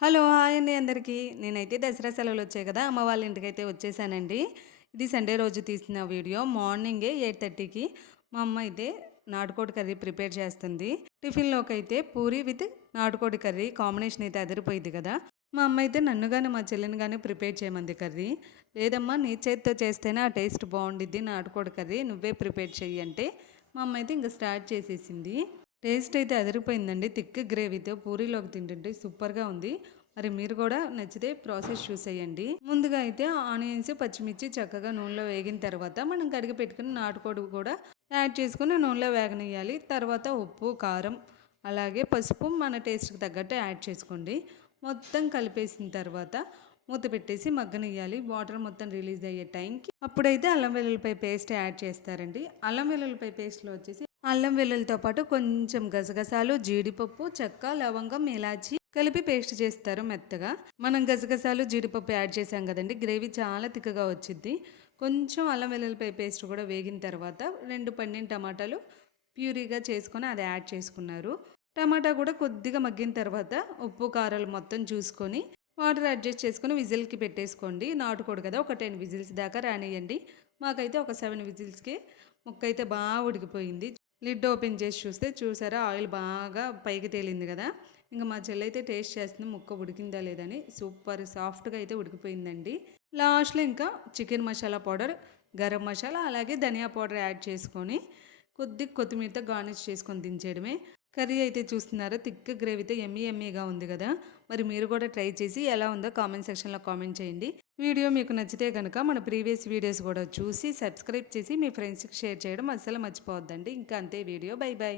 Hello! Hi అండి అందరికీ. నేనైతే దసరా సెలవులొచ్చాయి కదా! అమ్మ వాళ్ళ ఇంటికైతే వచ్చేసానండి. ఇది సండే రోజు తీసిన వీడియో. మార్నింగే 8:30కి మా అమ్మ అయితే నాటుకోడి కర్రీ ప్రిపేర్ చేస్తుంది. టిఫిన్‌లోకైతే పూరి విత్ నాటుకోడి కర్రీ కాంబినేషన్ అయితే అదిరిపోయిద్ది కదా! మా అమ్మ అయితే నన్ను గాని, మా చెల్లిని గాని ప్రిపేర్ చేయమంది కర్రీ. లేదమ్మా నీ చేత్తో చేస్తేనే ఆ టేస్ట్ బావుండిద్ది నాటుకోడి కర్రీ. నువ్వే ప్రిపేర్ చెయ్యి అంటే, మా అమ్మ అయితే ఇంక స్టార్ట్ చేసేసింది. టేస్ట్ అయితే అదిరిపోయిందండి. థిక్ గ్రేవీతో పూరీలోకి తింటుంటే సూపర్‌గా ఉంది. మరి మీరు కూడా నచ్చితే ప్రాసెస్ చూసేయండి. ముందుగా అయితే ఆనియన్స్, పచ్చిమిర్చి చక్కగా నూనెలో వేగిన తర్వాత మనం కడిగి పెట్టుకున్న నాటుకోడి కూడా యాడ్ చేసుకొని నూనెలో వేగనియ్యాలి. తర్వాత ఉప్పు, కారం అలాగే పసుపు మన టేస్ట్‌కి తగ్గట్టు యాడ్ చేసుకోండి. మొత్తం కలిపేసిన తర్వాత మూత పెట్టేసి మగ్గనియ్యాలి. వాటర్ మొత్తం రిలీజ్ అయ్యే టైంకి అప్పుడైతే అల్లం వెల్లుల్లిపాయ పేస్ట్ యాడ్ చేస్తారండి. అల్లం వెల్లుల్లిపాయ పేస్ట్‌లో వచ్చేసి అల్లం వెల్లుల్లితో పాటు కొంచెం గసగసాలు, జీడిపప్పు, చెక్క, లవంగం, ఇలాచి కలిపి పేస్ట్ చేస్తారు మెత్తగా. మనం గసగసాలు, జీడిపప్పు యాడ్ చేసాం కదండీ! గ్రేవీ చాలా తిక్కగా వచ్చిద్ది. కొంచెం అల్లం వెల్లుల్లిపాయ పేస్ట్ కూడా వేగిన తర్వాత 2 పండిన టమాటాలు ప్యూరీగా చేసుకొని అది యాడ్ చేసుకున్నారు. టమాటా కూడా కొద్దిగా మగ్గిన తర్వాత ఉప్పు, కారాలు మొత్తం చూసుకొని వాటర్ అడ్జస్ట్ చేసుకొని విజిల్‌కి పెట్టేసుకోండి. నాటుకోడి కదా! ఒక 10 విజిల్స్ దాకా రానియ్యండి. మాకైతే ఒక 7 విజిల్స్‌కే ముక్కయితే బాగా ఉడికిపోయింది. లిడ్ ఓపెన్ చేసి చూస్తే చూసారా ఆయిల్ బాగా పైకి తేలింది కదా! ఇంక మా చెల్లయితే టేస్ట్ చేస్తుంది ముక్క ఉడికిందా లేదని. సూపర్ సాఫ్ట్‌గా అయితే ఉడికిపోయిందండి. లాస్ట్‌లో ఇంకా చికెన్ మసాలా పౌడర్, గరం మసాలా అలాగే ధనియా పౌడర్ యాడ్ చేసుకొని కొద్దిగా కొత్తిమీరతో గార్నిష్ చేసుకొని దించేయడమే. కర్రీ అయితే చూస్తున్నారా థిక్ గ్రేవీతో యమ్మీ యమ్మీగా ఉంది కదా! మరి మీరు కూడా ట్రై చేసి ఎలా ఉందో కామెంట్ సెక్షన్‌లో కామెంట్ చేయండి. వీడియో మీకు నచ్చితే గనుక మన ప్రీవియస్ వీడియోస్ కూడా చూసి సబ్స్క్రైబ్ చేసి మీ ఫ్రెండ్స్‌కి షేర్ చేయడం అస్సలు మర్చిపోవద్దండి. ఇంకా అంతే వీడియో. By by.